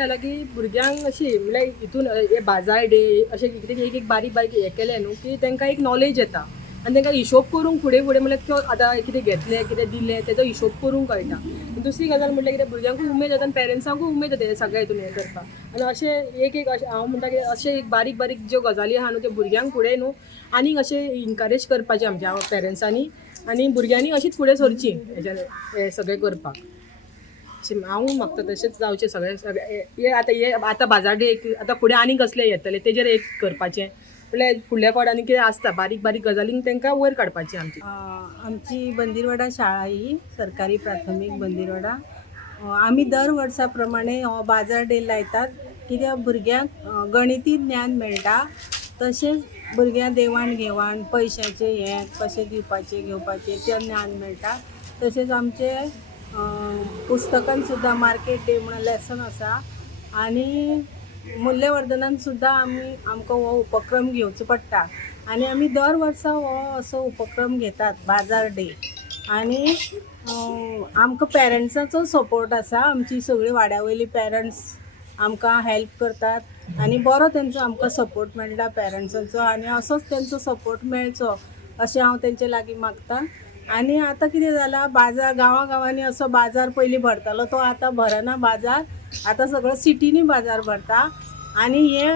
जाला की भुरग्यांक अशी म्हणल्यार हितून बाजार डे अशें कितें एक बारीक बारीक हें केलें न्हू की तांकां एक नॉलेज येता आनी तांकां हिशोब करूंक फुडें फुडें म्हणल्यार तो आतां कितें घेतलें कितें दिलें तेजो हिशोब करूंक कळटा. दुसरी गजाल म्हणल्यार कितें भुरग्यांकूय उमेद येता आनी पेरंट्सांकूय उमेद येता सगळ्या हितून हें करपाक. आनी अशें एक अशें हांव म्हणटा की अशें एक बारीक बारीक ज्यो गजाली आहा न्हू त्यो भुरग्यांक फुडें न्हू आनीक अशें इनकरेज करपाचें आमच्या पेरंट्सांनी आनी भुरग्यांनी अशीच फुडें सरचीं हें सगळें करपाक. अशें हांव मागता तशेंच जावचें सगळें आतां बाजार डे आतां फुडें आनी कसलें येतलें तेजेर एक करपाचें म्हणल्यार फुडल्या फावट कितें आसता बारीक बारीक गजालींक तांकां वयर काडपाचें आमची बंदिरवाडा शाळा ही सरकारी प्राथमीक बंदिरवाडा. आमी दर वर्सा प्रमाणे हो बाजार डे लायतात कित्याक भुरग्यांक गणिती ज्ञान मेळटा तशेंच भुरग्यां देवाण घेवाण पयशाचें हें कशें दिवपाचें घेवपाचें तें ज्ञान मेळटा. तशेंच आमचे पुस्तकान सुद्दां मार्केट डे म्हणून लेसन आसा आनी मुल्यवर्धनान सुद्दां आमकां हो उपक्रम घेवचो पडटा आनी आमी दर वर्सा हो असो उपक्रम घेतात बाजार डे. आनी आमकां पेरंट्साचो सपोर्ट आसा. आमची सगळीं वाड्या वयली पेरंट्स आमकां हेल्प करतात आनी बरो तेंचो आमकां सपोर्ट मेळटा पेरंट्सांचो आनी असोच तेंचो सपोर्ट मेळचो अशें हांव तेंचे लागीं मागतां. आनी आतां कितें जालां बाजार गांवांनी असो बाजार पयलीं भरतालो तो आतां भरना बाजार. आतां सगळो सिटीनी बाजार भरता आनी हे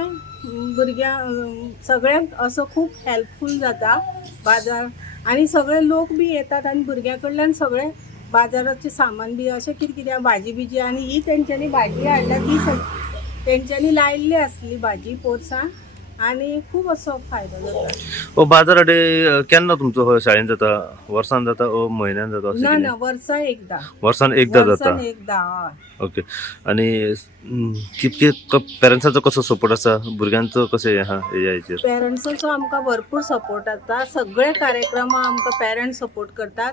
भुरग्यांक सगळ्यांक असो खूब हेल्पफूल जाता बाजार. आनी सगळे लोक बी येतात आनी भुरग्यां कडल्यान सगळें बाजाराचें सामान बी अशें कितें कितें भाजी बिजी आनी ही तेंच्यांनी भाजी हाडल्या ती तेंच्यांनी लायिल्ली आसली भाजी पोरसां आनी खूब असो फायदो जाता. बाजार डे केन्ना तुमचो हो शाळेन जाता? वर्सान जाता ओ म्हयन्यान जाता? ना वर्सा एकदा. वर्सान एकदा जाता. हय. ओके. आनी कितके पेरंट्साचो कसो सपोर्ट आसा? भुरग्यांचो कशें आहा हेचेर? पेरंट्साचो आमकां भरपूर सपोर्ट आसता. सगळे कार्यक्रमां आमकां पेरंट्स सपोर्ट करतात.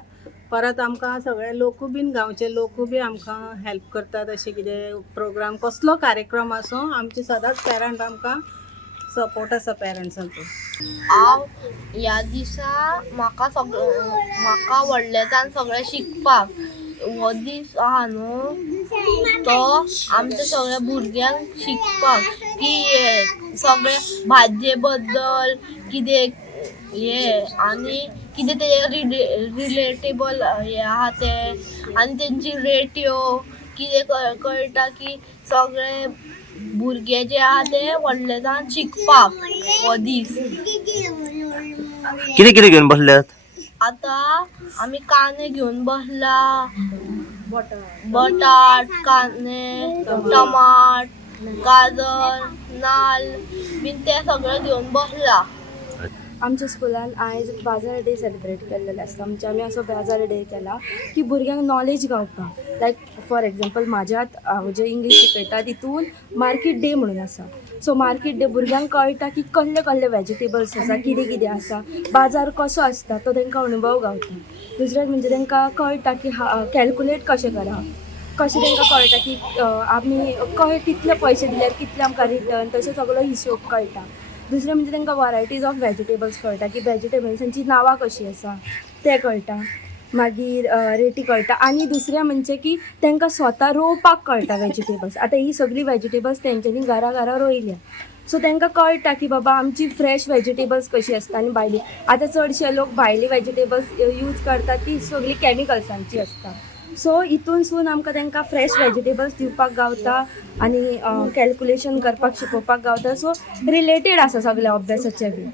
परत आमकां सगळे लोकूय बीन गांवचे लोकूय बी आमकां हेल्प करतात. अशें कितें प्रोग्राम कसलो कार्यक्रम आसूं आमचे सदांच पेरंट आमकां सपोर्ट आसा पेरंट्सांचो. हांव ह्या दिसा म्हाका व्हडलेंच्यान सगळें शिकपाक हो दीस आहा न्हू तो आमच्या सगळ्या भुरग्यांक शिकपाक की सगळे भाजये बद्दल कितें आनी कितें तेजे रिलेटेबल हें आहा तें आनी तेंची रेट्यो कितें कळटा की सगळे भुरगे जे आहा ते व्हडलेच्यान शिकपाक हो दीस. कितें कितें घेवन बसल्यात? आतां आमी कांदे घेवन बसला, बटाट, कांदे, टमाट, गाजर, नाल्ल बीन ते सगळें घेवन बसला. आमच्या स्कुलान आयज बाजार डे सेलिब्रेट केल्लेलो आसता. आमी असो बाजार डे केला की भुरग्यांक नॉलेज गावपाक. लायक फॉर एग्जाम्पल म्हाज्यात हांव जे इंग्लीश शिकयता तितून मार्केट डे म्हणून आसा. सो मार्केट डे भुरग्यांक कळटा की कसले कसले वेजिटेबल्स आसा कितें कितें आसा बाजार कसो आसता तो तांकां अनुभव गावता. दुसरें म्हणजे तांकां कळटा की कॅल्कुलेट कशें करप कशें तांकां कळटा की आमी कितले पयशे दिल्यार कितले आमकां रिटर्न तशें सगळो हिशोब कळटा. दुसरें म्हणजे तांकां वरायटीज ऑफ वेजिटेबल्स कळटा की वेजिटेबल्सांची नांवां कशीं आसा तें कळटा. मागीर रेटी कळटा. आनी दुसरें म्हणजे की तांकां स्वता रोवपाक कळटा वेजिटेबल्स. आतां ही सगळी वेजिटेबल्स तेंच्यांनी घरा रोयल्या सो तांकां कळटा की बाबा आमची फ्रेश वेजिटेबल्स कशी आसता. आनी भायली आतां चडशे लोक भायली वेजिटेबल्स यूज करतात ती सगळी कॅमिकल्सांची आसता. सो हितूनसून आमकां तांकां फ्रेश वेजिटेबल्स दिवपाक गावता आनी कॅल्कुलेशन करपाक शिकोवपाक गावता. सो रिलेटेड आसा सगळे अभ्यासाचे बी.